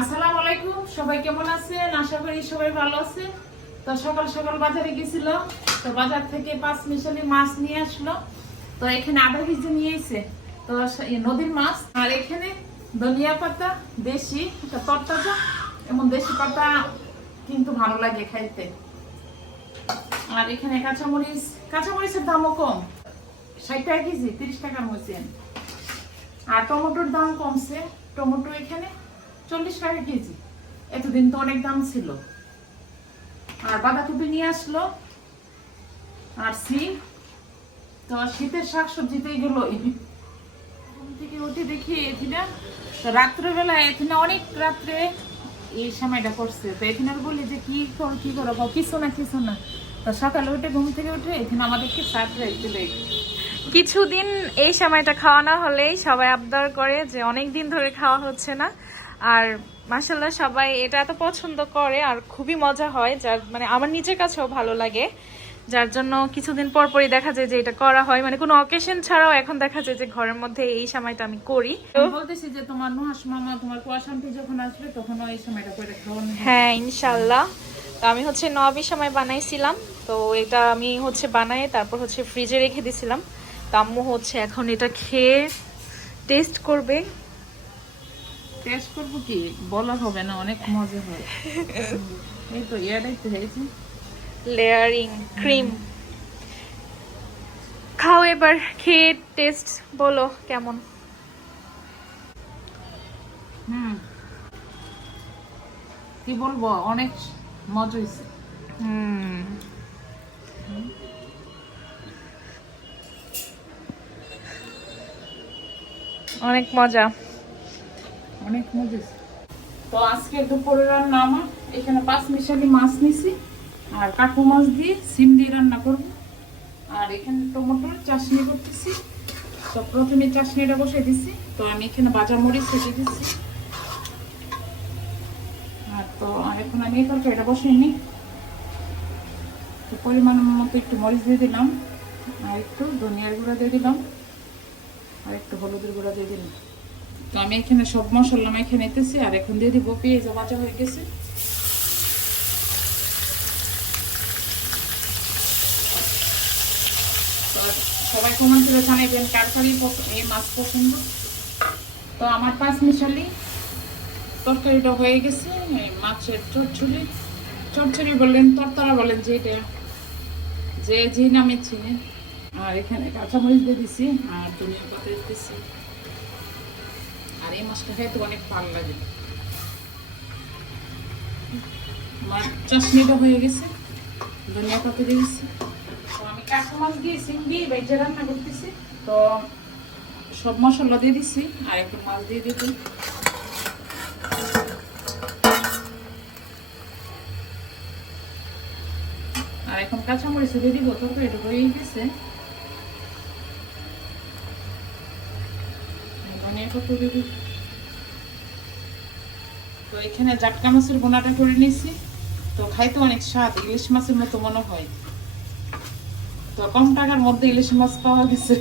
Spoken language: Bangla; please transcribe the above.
আসসালামু আলাইকুম, সবাই কেমন আছেন? আশা করি সবাই ভালো আছে। তো সকাল সকাল বাজারে গেছিল তো বাজার থেকে পাঁচ মিশালি মাছ নিয়ে আসলো। তো এখানে আধা কেজি নিয়ে এসে তো নদীর মাছ। আর এখানে ধনিয়া পাতা, দেশি তরতাজা, এমন দেশি পাতা কিন্তু ভালো লাগে খাইতে। আর এখানে কাঁচামরিচ, কাঁচামরিচের দামও কম, ষাট টাকা কেজি, তিরিশ টাকার মধ্যে আর টমেটোর দাম কমছে, টমেটো এখানে চল্লিশ টাকা কেজি। এতদিন তো অনেক দাম ছিল। আর বাঁধাকপি নিয়ে আসলো, আর সিম। তো শীতের শাক সবজি তো এগুলোই ঘুম থেকে উঠে দেখি এখানে তো রাত্রেবেলা এখানে অনেক রাত্রে এই সময়টা করছে। তো এখানে আর বলি যে, কি কর, কি করো? কিছু না কিছু না। তো সকালে উঠে ঘুম থেকে উঠে এখানে আমাদেরকে সারপ্রাইজ দিল। কিছুদিন এই সময়টা খাওয়া না হলেই সবাই আবদার করে যে, অনেক দিন ধরে খাওয়া হচ্ছে না। আর মাসাল্লাহ সবাই এটা এত পছন্দ করে আর খুবই মজা হয় যার মানে আমার নিজের কাছেও ভালো লাগে। যার জন্য কিছুদিন পর পরই দেখা যায় যে এটা করা হয়। মানে কোনো অকেশন ছাড়াও এখন দেখা যায় যে ঘরের মধ্যে এই সময়টা আমি করি। বলতেছি যে তোমার নুহাস মামা তোমার কুয়াশান্তি যখন আসবে তখন ওই সময়টা করে খাওয়ানো হ্যাঁ ইনশাল্লাহ তো আমি হচ্ছে নবী সময় বানাইছিলাম। তো এটা আমি হচ্ছে বানাই তারপর হচ্ছে ফ্রিজে রেখে দিয়েছিলাম তো আম্মু হচ্ছে এখন এটা খেয়ে টেস্ট করবে। টেস্ট করব কি? বলা হবে না অনেক মজা হয়। এই তো ইয়াটাই তো হয়েছে। লেয়ারিং ক্রিম খাও এবার খেয়ে টেস্ট বলো কেমন। হুম। কি বলব অনেক মজা হয়েছে। হুম। অনেক মজা। অনেক মজা তো আজকে দুপুরে রান্না আমার। এখানে পাঁচ মিশালি মাছ নিছি আর কাকু মাছ দিয়ে সিম দিয়ে রান্না করব। আর এখানে টমেটোর চাশনি করতেছি। তো প্রথমে চাশনিটা বসে দিছি। তো আমি এখানে বাজা মরিচ ছেটে দিচ্ছি আর তো আর এখন আমি এই তরকারিটা বসিয়ে নিই তো পরিমাণ মতো একটু মরিচ দিয়ে দিলাম। আর একটু ধনিয়ার গুঁড়া দিয়ে দিলাম। আর একটু হলুদের গুঁড়া দিয়ে দিলাম। তো আমি এখানে সব মশলা মেখে নিতেছি, আর এখন দিয়ে দিব পেঁয়াজ বাজা হয়ে গেছে। সবাই কমেন্ট করে জানাইবেন কার পছ- এই মাছ পছন্দ। তো আমার পাঁচ মিশালি তরকারিটা হয়ে গেছে মাছের চচ্চড়ি। চচ্চড়ি বললেন, তরতরা বলেন যে এটা, যে যে নামে চিনে আর এখানে কাঁচামরিচ দিয়ে দিছি, আর ধনিয়া পাতা দিতেছি। আর এই মাছটা খেতে অনেক ভালো লাগে। আমার চাশনিটা হয়ে গেছে, ধনিয়া পাতা দিয়ে দিচ্ছি। তো আমি কাঁচা মাছ দিয়ে সিম দিয়ে ভেজে রান্না করতেছি। তো সব মশলা দিয়ে দিচ্ছি, আর একটু মাছ দিয়ে দিতে আর এখন কাঁচামরিচ দিয়ে দিব তো এটা হয়ে গেছে। তো এখানে জাটকা মাছের বোনাটা করে নিয়েছি। তো খাইতে অনেক স্বাদ, ইলিশ মাছের মতো মনে হয়। তো কম টাকার মধ্যে ইলিশ মাছ পাওয়া গেছে